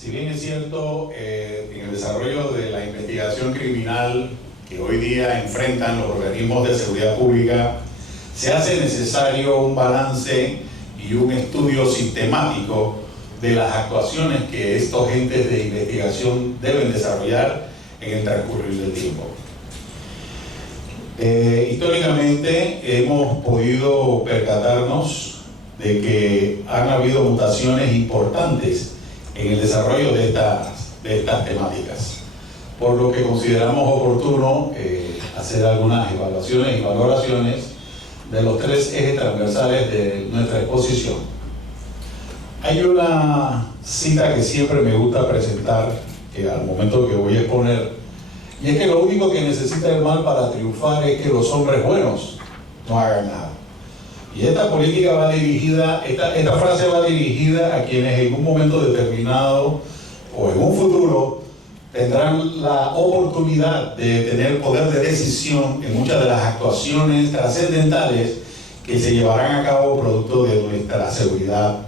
Si bien es cierto, en el desarrollo de la investigación criminal que hoy día enfrentan los organismos de seguridad pública, se hace necesario un balance y un estudio sistemático de las actuaciones que estos entes de investigación deben desarrollar en el transcurrir del tiempo. Históricamente hemos podido percatarnos de que han habido mutaciones importantes en el desarrollo de estas temáticas, por lo que consideramos oportuno hacer algunas evaluaciones y valoraciones de los tres ejes transversales de nuestra exposición. Hay una cita que siempre me gusta presentar al momento que voy a exponer, y es que lo único que necesita el mal para triunfar es que los hombres buenos no hagan nada. Y esta política va dirigida, esta frase va dirigida a quienes en un momento determinado o en un futuro tendrán la oportunidad de tener poder de decisión en muchas de las actuaciones trascendentales que se llevarán a cabo producto de nuestra seguridad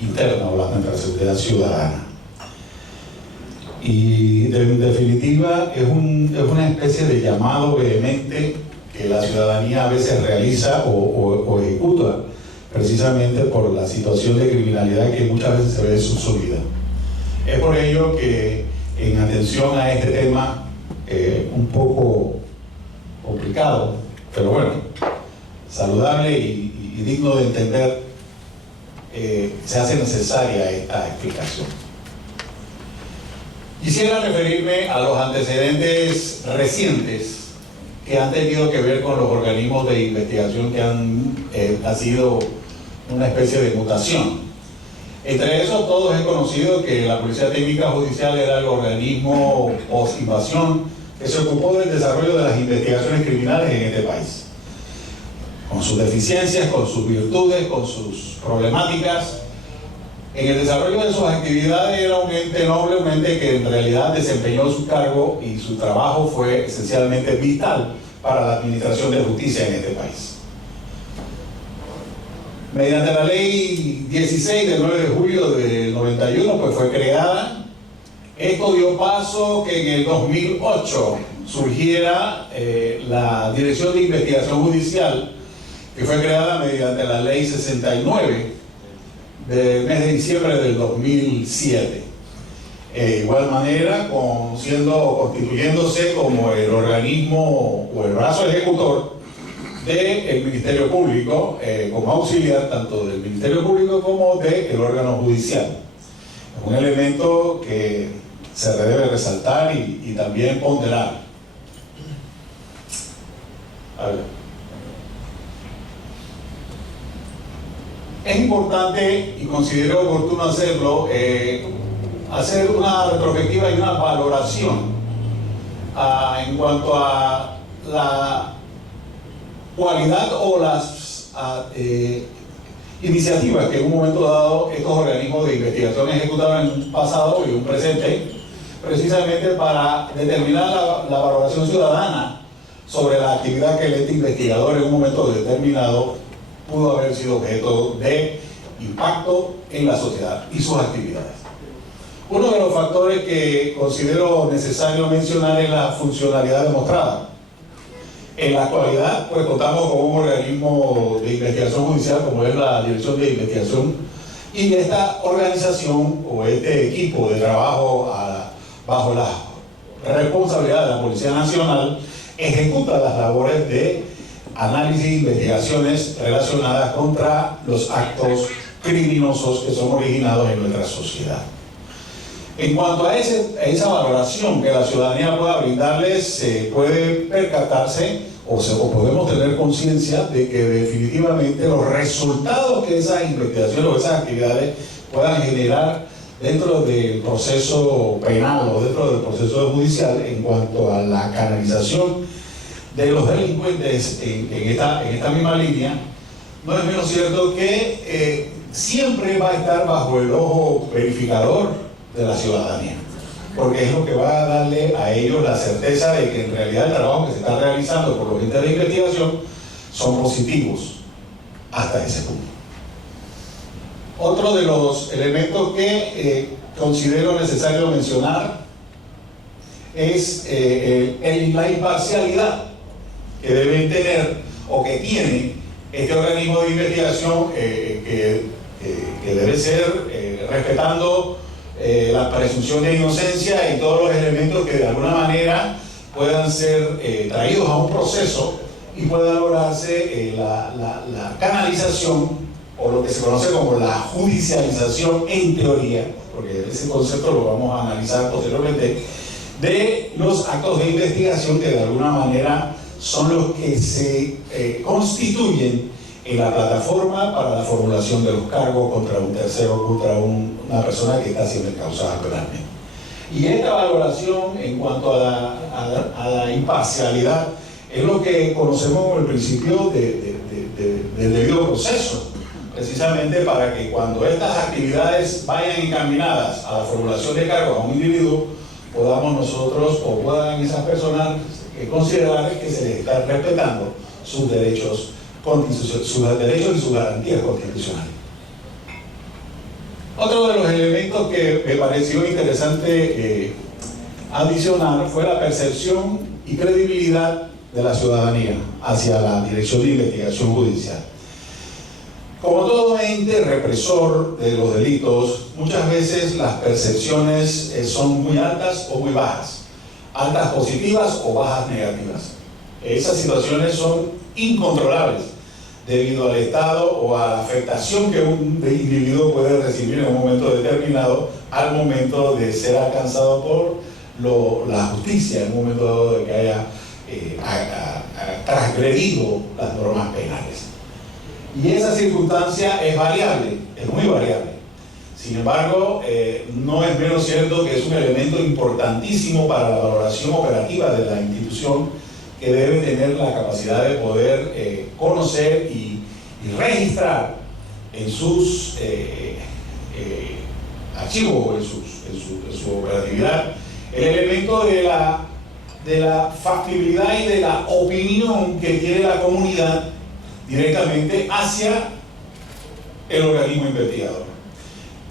interna o nuestra seguridad ciudadana. Y en definitiva es una especie de llamado vehemente que la ciudadanía a veces realiza o ejecuta precisamente por la situación de criminalidad que muchas veces se ve subsumida. Es por ello que en atención a este tema un poco complicado, pero bueno, saludable y digno de entender, se hace necesaria esta explicación. Quisiera referirme a los antecedentes recientes que han tenido que ver con los organismos de investigación que ha sido una especie de mutación. Entre esos todos he conocido que la Policía Técnica Judicial era el organismo post-invasión que se ocupó del desarrollo de las investigaciones criminales en este país. Con sus deficiencias, con sus virtudes, con sus problemáticas. En el desarrollo de sus actividades era un ente noble, un ente que en realidad desempeñó su cargo y su trabajo fue esencialmente vital para la administración de justicia en este país. Mediante la ley 16 del 9 de julio del 91, pues fue creada. Esto dio paso que en el 2008 surgiera la Dirección de Investigación Judicial, que fue creada mediante la ley 69 del mes de diciembre del 2007. De igual manera, constituyéndose como el organismo o el brazo ejecutor del Ministerio Público, como auxiliar tanto del Ministerio Público como del órgano judicial. Es un elemento que se debe resaltar y también ponderar. A ver. Es importante, y considero oportuno hacerlo, hacer una retrospectiva y una valoración en cuanto a la cualidad o las iniciativas que en un momento dado estos organismos de investigación ejecutaban en un pasado y un presente, precisamente para determinar la valoración ciudadana sobre la actividad que el ente investigador en un momento determinado pudo haber sido objeto de impacto en la sociedad y sus actividades. Uno de los factores que considero necesario mencionar es la funcionalidad demostrada. En la actualidad, pues contamos con un organismo de investigación judicial como es la Dirección de Investigación, y esta organización o este equipo de trabajo bajo la responsabilidad de la Policía Nacional ejecuta las labores de análisis e investigaciones relacionadas contra los actos criminosos que son originados en nuestra sociedad. En cuanto a esa valoración que la ciudadanía pueda brindarles, se puede percatarse o podemos tener conciencia de que definitivamente los resultados que esas investigaciones o esas actividades puedan generar dentro del proceso penal o dentro del proceso judicial en cuanto a la canalización de los delincuentes en esta misma línea, no es menos cierto que siempre va a estar bajo el ojo verificador de la ciudadanía, porque es lo que va a darle a ellos la certeza de que en realidad el trabajo que se está realizando por los entes de investigación son positivos hasta ese punto. Otro de los elementos que considero necesario mencionar es la imparcialidad que deben tener o que tiene este organismo de investigación que debe ser respetando la presunción de inocencia y todos los elementos que de alguna manera puedan ser traídos a un proceso y pueda lograrse la canalización o lo que se conoce como la judicialización en teoría, porque ese concepto lo vamos a analizar posteriormente, de los actos de investigación que de alguna manera son los que se constituyen en la plataforma para la formulación de los cargos contra un tercero, contra una persona que está siendo encausada penalmente. Y esta valoración en cuanto a la imparcialidad es lo que conocemos como el principio del debido proceso, precisamente para que cuando estas actividades vayan encaminadas a la formulación de cargos a un individuo, podamos nosotros o puedan esas personas considerar que se les está respetando sus derechos y sus garantías constitucionales. Otro de los elementos que me pareció interesante adicionar fue la percepción y credibilidad de la ciudadanía hacia la Dirección de Investigación Judicial. Como todo ente represor de los delitos, muchas veces las percepciones son muy altas o muy bajas, altas positivas o bajas negativas. Esas situaciones son incontrolables debido al estado o a la afectación que un individuo puede recibir en un momento determinado al momento de ser alcanzado por la justicia, en un momento dado de que haya transgredido las normas penales. Y esa circunstancia es variable, es muy variable. Sin embargo, no es menos cierto que es un elemento importantísimo para la valoración operativa de la institución, que debe tener la capacidad de poder conocer y registrar en sus archivos o en su operatividad el elemento de la factibilidad y de la opinión que tiene la comunidad directamente hacia el organismo investigador.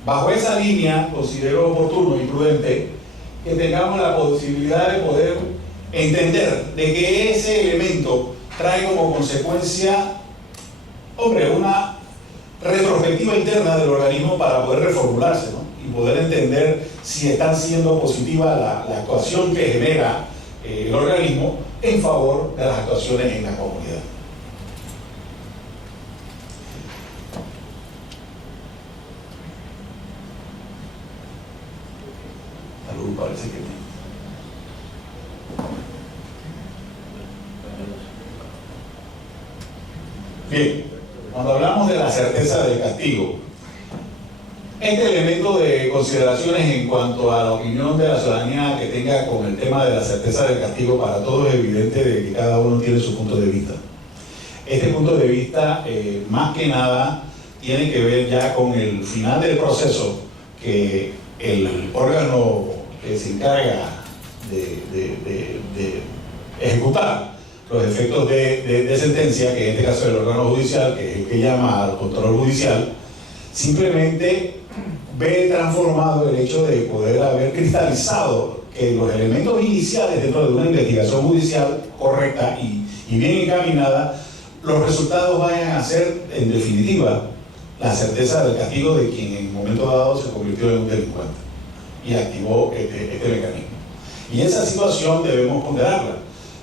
Bajo esa línea, considero oportuno y prudente que tengamos la posibilidad de poder entender de que ese elemento trae como consecuencia, una retrospectiva interna del organismo para poder reformularse, ¿no? Y poder entender si está siendo positiva la actuación que genera el organismo en favor de las actuaciones en la comunidad. Salud, parece que no. Bien, cuando hablamos de la certeza del castigo, este elemento de consideraciones en cuanto a la opinión de la ciudadanía que tenga con el tema de la certeza del castigo, para todos es evidente de que cada uno tiene su punto de vista. Este punto de vista, más que nada, tiene que ver ya con el final del proceso que el órgano que se encarga de ejecutar los efectos de sentencia, que en este caso es el órgano judicial, que es el que llama al control judicial, simplemente ve transformado el hecho de poder haber cristalizado que los elementos iniciales dentro de una investigación judicial correcta y bien encaminada, los resultados vayan a ser, en definitiva, la certeza del castigo de quien en un momento dado se convirtió en un delincuente y activó este mecanismo. Y esa situación debemos ponderarla,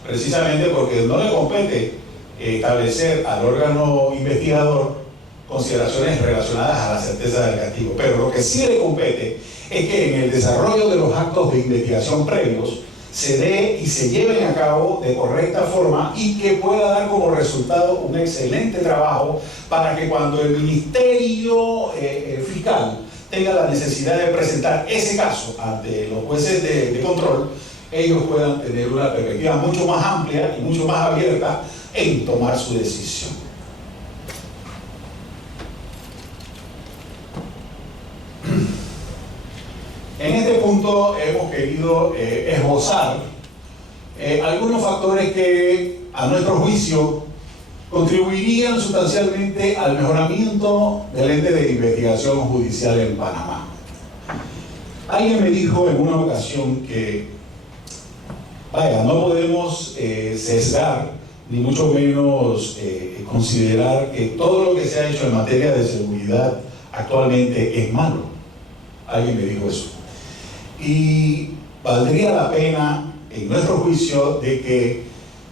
precisamente porque no le compete establecer al órgano investigador consideraciones relacionadas a la certeza del castigo, pero lo que sí le compete es que en el desarrollo de los actos de investigación previos se dé y se lleven a cabo de correcta forma y que pueda dar como resultado un excelente trabajo para que cuando el Ministerio Fiscal tenga la necesidad de presentar ese caso ante los jueces de control, ellos puedan tener una perspectiva mucho más amplia y mucho más abierta en tomar su decisión. En este punto hemos querido esbozar algunos factores que, a nuestro juicio, contribuirían sustancialmente al mejoramiento del ente de investigación judicial en Panamá. Alguien me dijo en una ocasión que, vaya, no podemos sesgar, ni mucho menos considerar que todo lo que se ha hecho en materia de seguridad actualmente es malo. Alguien me dijo eso. Y valdría la pena, en nuestro juicio, de que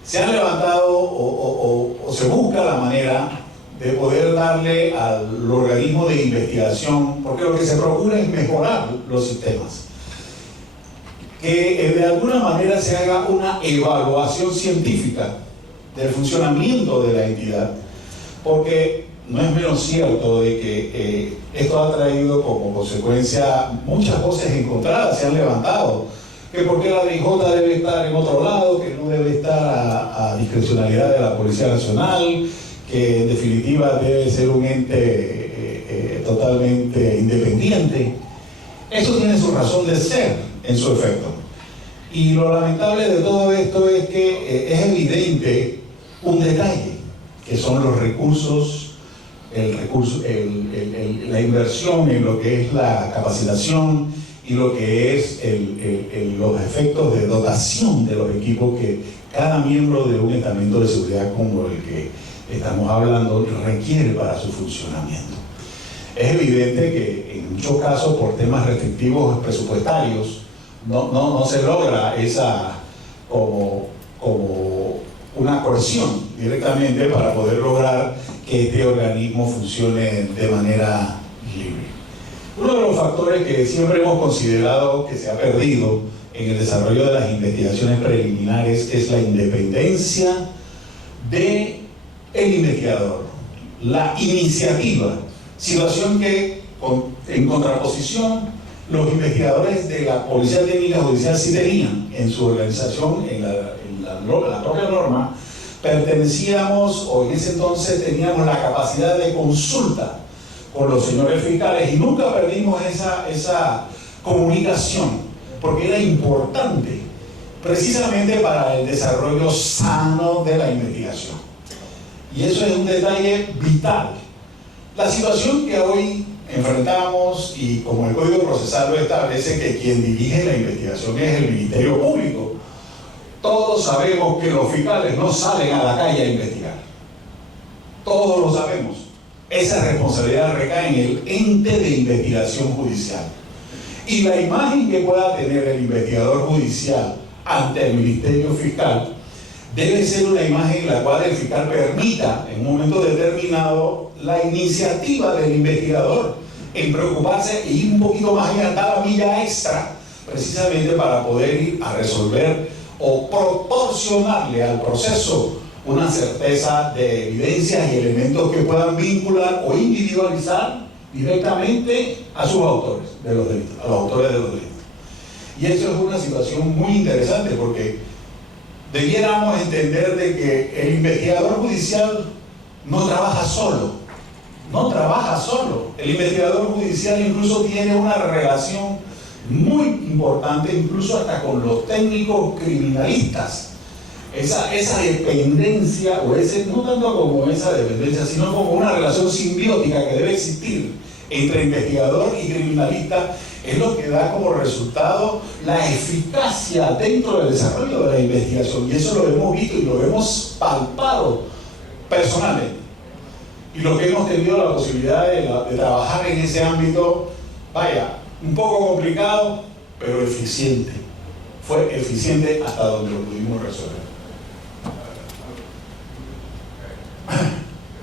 se han levantado o se busca la manera de poder darle al organismo de investigación, porque lo que se procura es mejorar los sistemas, que de alguna manera se haga una evaluación científica del funcionamiento de la entidad, porque no es menos cierto de que esto ha traído como consecuencia muchas voces encontradas, se han levantado, que por qué la DIJ debe estar en otro lado, que no debe estar a discrecionalidad de la Policía Nacional, que en definitiva debe ser un ente totalmente independiente. Eso tiene su razón de ser en su efecto. Y lo lamentable de todo esto es que es evidente un detalle, que son los recursos, la inversión en lo que es la capacitación y lo que es los efectos de dotación de los equipos que cada miembro de un estamento de seguridad como el que estamos hablando requiere para su funcionamiento. Es evidente que en muchos casos, por temas restrictivos presupuestarios, no se logra esa como una coerción directamente para poder lograr que este organismo funcione de manera libre. Uno de los factores que siempre hemos considerado que se ha perdido en el desarrollo de las investigaciones preliminares es la independencia del investigador, la iniciativa, situación que en contraposición los investigadores de la Policía Técnica Judicial sí tenían en su organización, en la propia norma, pertenecíamos, o en ese entonces teníamos la capacidad de consulta con los señores fiscales y nunca perdimos esa comunicación, porque era importante precisamente para el desarrollo sano de la investigación. Y eso es un detalle vital. La situación que hoy enfrentamos, y como el Código Procesal lo establece, que quien dirige la investigación es el Ministerio Público. Todos sabemos que los fiscales no salen a la calle a investigar. Todos lo sabemos. Esa responsabilidad recae en el ente de investigación judicial. Y la imagen que pueda tener el investigador judicial ante el Ministerio Fiscal debe ser una imagen en la cual el fiscal permita en un momento determinado la iniciativa del investigador en preocuparse e ir un poquito más allá, dar la milla extra, precisamente para poder ir a resolver o proporcionarle al proceso una certeza de evidencias y elementos que puedan vincular o individualizar directamente a sus autores de los delitos, a los autores de los delitos. Y eso es una situación muy interesante, porque debiéramos entender de que el investigador judicial no trabaja solo. El investigador judicial incluso tiene una relación muy importante, incluso hasta con los técnicos criminalistas. Esa dependencia, o no tanto como esa dependencia, sino como una relación simbiótica que debe existir entre investigador y criminalista, es lo que da como resultado la eficacia dentro del desarrollo de la investigación. Y eso lo hemos visto y lo hemos palpado personalmente. Y lo que hemos tenido la posibilidad de trabajar en ese ámbito, vaya, un poco complicado, pero eficiente. Fue eficiente hasta donde lo pudimos resolver.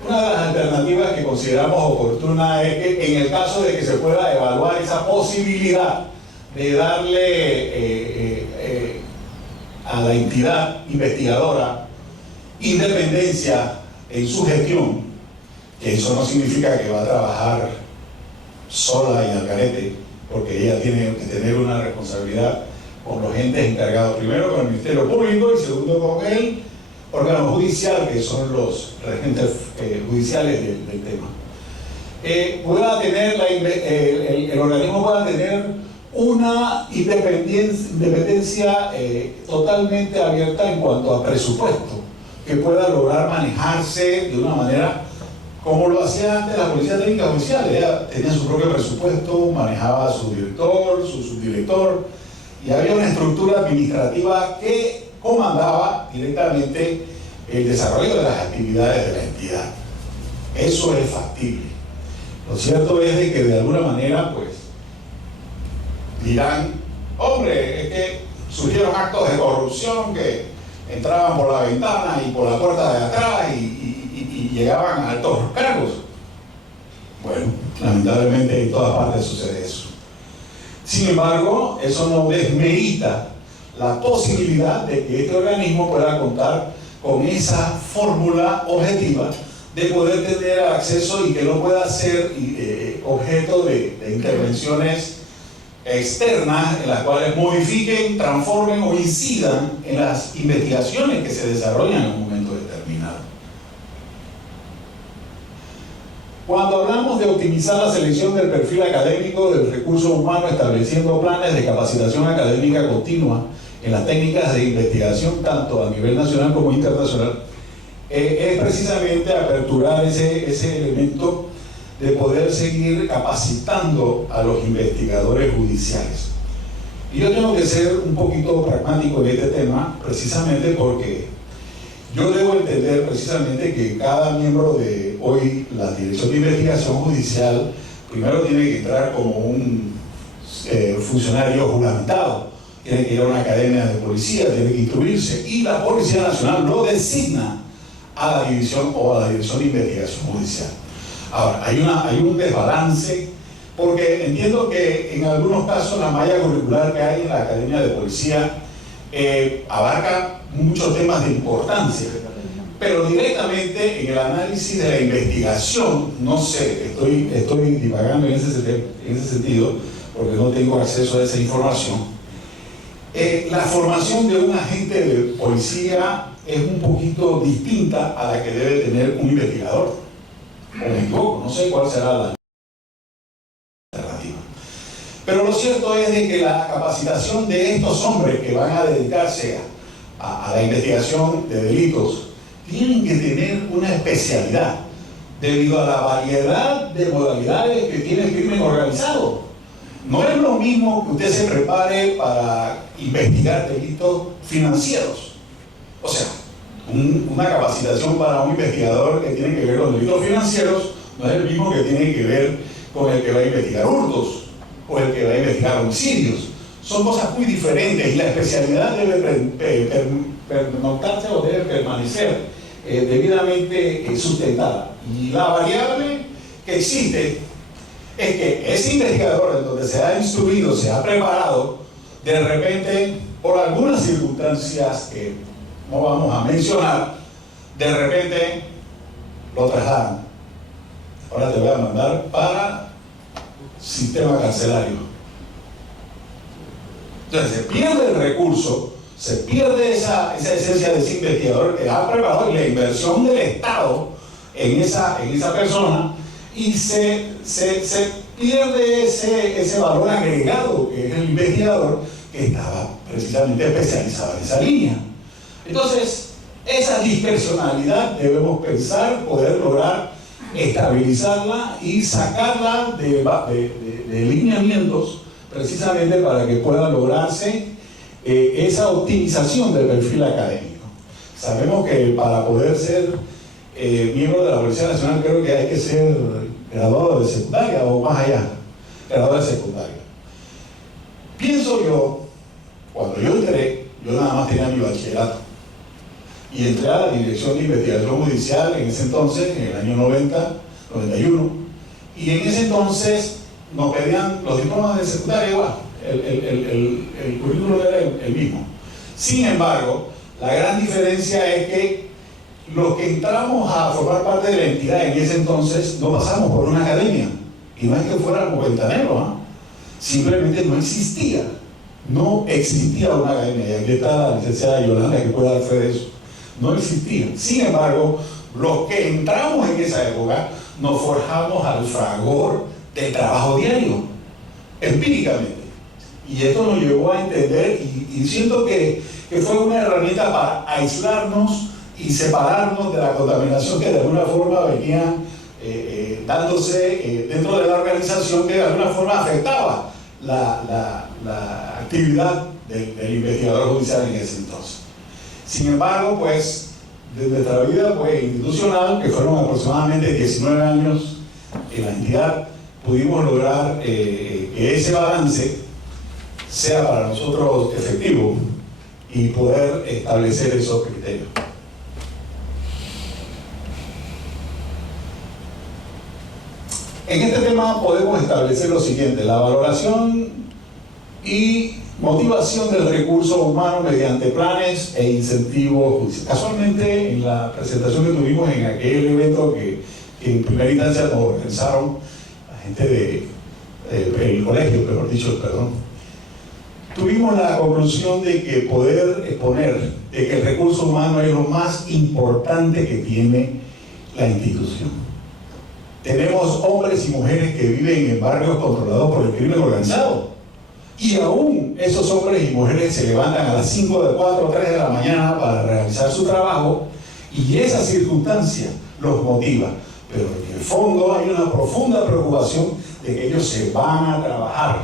Una de las alternativas que consideramos oportuna es que en el caso de que se pueda evaluar esa posibilidad de darle a la entidad investigadora independencia en su gestión, que eso no significa que va a trabajar sola y al garete, porque ella tiene que tener una responsabilidad con los entes encargados, primero con el Ministerio Público y segundo con el órgano judicial, que son los regentes judiciales del tema. El organismo pueda tener una independencia totalmente abierta en cuanto a presupuesto, que pueda lograr manejarse de una manera como lo hacía antes la Policía Técnica Judicial. Ella tenía su propio presupuesto, manejaba su director, su subdirector, y había una estructura administrativa que comandaba directamente el desarrollo de las actividades de la entidad. Eso es factible. Lo cierto es de que de alguna manera, pues, dirán, hombre, es que surgieron actos de corrupción que entraban por la ventana y por la puerta de atrás y llegaban a altos cargos. Bueno, lamentablemente en todas partes sucede eso. Sin embargo, eso no desmerita la posibilidad de que este organismo pueda contar con esa fórmula objetiva de poder tener acceso y que no pueda ser objeto de intervenciones externas en las cuales modifiquen, transformen o incidan en las investigaciones que se desarrollan en un momento determinado. Cuando hablamos de optimizar la selección del perfil académico del recurso humano, estableciendo planes de capacitación académica continua en las técnicas de investigación tanto a nivel nacional como internacional, es precisamente aperturar ese elemento de poder seguir capacitando a los investigadores judiciales. Y yo tengo que ser un poquito pragmático en este tema, precisamente porque yo debo entender precisamente que cada miembro de hoy la Dirección de Investigación Judicial primero tiene que entrar como un funcionario juramentado, tiene que ir a una academia de policía, tiene que instruirse, y la Policía Nacional lo designa a la división o a la Dirección de Investigación Judicial. Ahora, hay un desbalance, porque entiendo que en algunos casos la malla curricular que hay en la Academia de Policía abarca muchos temas de importancia, pero directamente en el análisis de la investigación, no sé, estoy divagando en ese sentido, porque no tengo acceso a esa información. La formación de un agente de policía es un poquito distinta a la que debe tener un investigador. O me equivoco, no sé cuál será la alternativa. Pero lo cierto es de que la capacitación de estos hombres que van a dedicarse a la investigación de delitos tienen que tener una especialidad debido a la variedad de modalidades que tiene el crimen organizado. No es lo mismo que usted se prepare para investigar delitos financieros. O sea, una capacitación para un investigador que tiene que ver con delitos financieros no es el mismo que tiene que ver con el que va a investigar hurtos o el que va a investigar homicidios. Son cosas muy diferentes y la especialidad debe pernoctarse o debe permanecer debidamente sustentada. Y la variable que existe es que ese investigador en donde se ha instruido, se ha preparado, de repente, por algunas circunstancias que no vamos a mencionar, de repente lo trasladan. Ahora te voy a mandar para sistema carcelario. Entonces se pierde el recurso, se pierde esa esencia de ese investigador que ha preparado y la inversión del Estado en esa persona, y se pierde ese valor agregado que es el investigador que estaba precisamente especializado en esa línea. Entonces, esa discrecionalidad debemos pensar, poder lograr estabilizarla y sacarla de lineamientos precisamente para que pueda lograrse esa optimización del perfil académico. Sabemos que para poder ser miembro de la Policía Nacional creo que hay que ser graduado de secundaria o más allá, graduado de secundaria. Pienso yo, cuando yo entré, yo nada más tenía mi bachillerato y entré a la Dirección de Investigación Judicial en ese entonces, en el año 90, 91, y en ese entonces nos pedían los diplomas de secundaria igual, el currículo era el mismo. Sin embargo, la gran diferencia es que los que entramos a formar parte de la entidad en ese entonces no pasamos por una academia, y no es que fuéramos ventaneros, simplemente no existía una academia, y aquí está la licenciada Yolanda que puede dar fe de eso. No existía. Sin embargo, los que entramos en esa época nos forjamos al fragor del trabajo diario, empíricamente. Y esto nos llevó a entender, y siento que fue una herramienta para aislarnos y separarnos de la contaminación que de alguna forma venía dándose dentro de la organización que de alguna forma afectaba la actividad del investigador judicial en ese entonces. Sin embargo, pues, de nuestra vida pues, institucional, que fueron aproximadamente 19 años en la entidad, pudimos lograr que ese balance sea para nosotros efectivo y poder establecer esos criterios. En este tema podemos establecer lo siguiente: la valoración y motivación del recurso humano mediante planes e incentivos judiciales. Casualmente, en la presentación que tuvimos en aquel evento que en primera instancia nos organizaron la gente del colegio, tuvimos la conclusión de que poder exponer de que el recurso humano es lo más importante que tiene la institución. Tenemos hombres y mujeres que viven en barrios controlados por el crimen organizado. Y aún esos hombres y mujeres se levantan a las 5, 4, 3 de la mañana para realizar su trabajo, y esa circunstancia los motiva. Pero en el fondo hay una profunda preocupación de que ellos se van a trabajar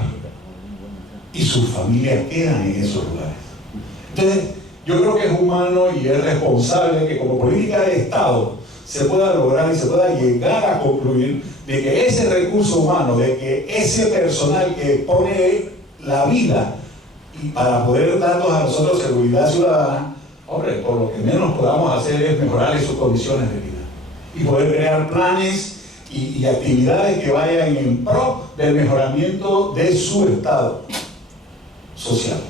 y sus familias quedan en esos lugares. Entonces, yo creo que es humano y es responsable que como política de Estado se pueda lograr y se pueda llegar a concluir de que ese recurso humano, de que ese personal que pone la vida y para poder darnos a nosotros seguridad ciudadana, hombre, por lo que menos podamos hacer es mejorar sus condiciones de vida y poder crear planes y actividades que vayan en pro del mejoramiento de su estado social.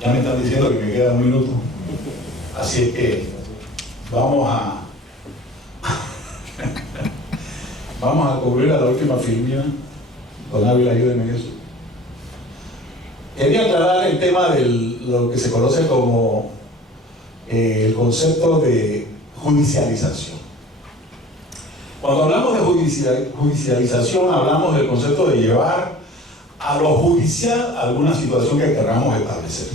Ya me están diciendo que me queda un minuto, así es que vamos a cubrir a la última filmina. Don Ávila, ayúdenme en eso. Quería aclarar el tema de lo que se conoce como el concepto de judicialización. Cuando hablamos de judicialización, hablamos del concepto de llevar a lo judicial alguna situación que queramos establecer.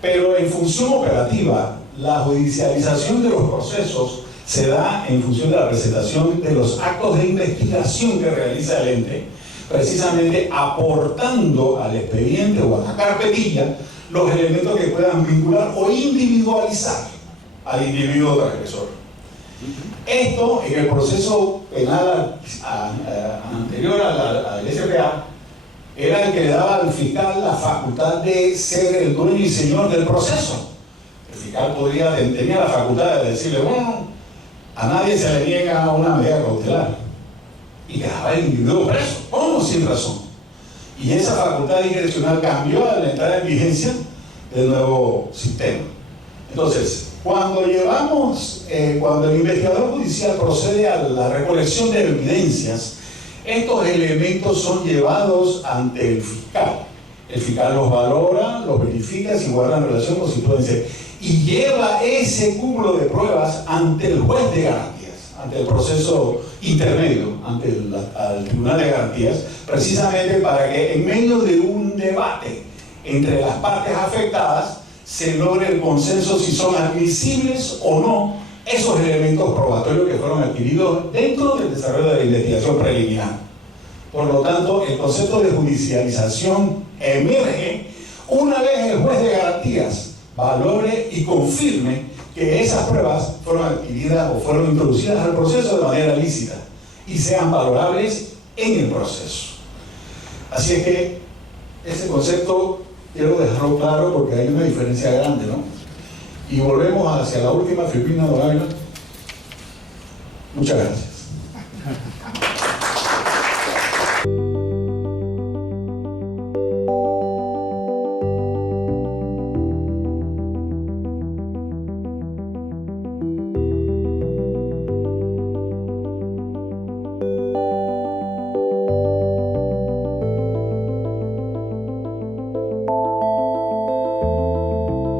Pero en función operativa, la judicialización de los procesos se da en función de la presentación de los actos de investigación que realiza el ente, precisamente aportando al expediente o a la carpetilla los elementos que puedan vincular o individualizar al individuo transgresor. Esto en el proceso penal anterior al SPA era el que le daba al fiscal la facultad de ser el dueño y señor del proceso. El fiscal tenía la facultad de decirle, bueno, a nadie se le niega una medida cautelar y quedaba el individuo preso, ¿cómo? Sin razón. Y esa facultad discrecional cambió a la entrada en vigencia del nuevo sistema. Entonces, cuando el investigador judicial procede a la recolección de evidencias, estos elementos son llevados ante el fiscal. El fiscal los valora, los verifica si guardan relación con si pueden ser, y lleva ese cúmulo de pruebas ante el juez de garantías, ante el proceso intermedio, ante el Tribunal de Garantías, precisamente para que en medio de un debate entre las partes afectadas se logre el consenso si son admisibles o no esos elementos probatorios que fueron adquiridos dentro del desarrollo de la investigación preliminar. Por lo tanto, el concepto de judicialización emerge una vez el juez de garantías valore y confirme que esas pruebas fueron adquiridas o fueron introducidas al proceso de manera lícita y sean valorables en el proceso. Así es que ese concepto quiero dejarlo claro porque hay una diferencia grande, ¿no? Y volvemos hacia la última filmina, don Ávila. Muchas gracias.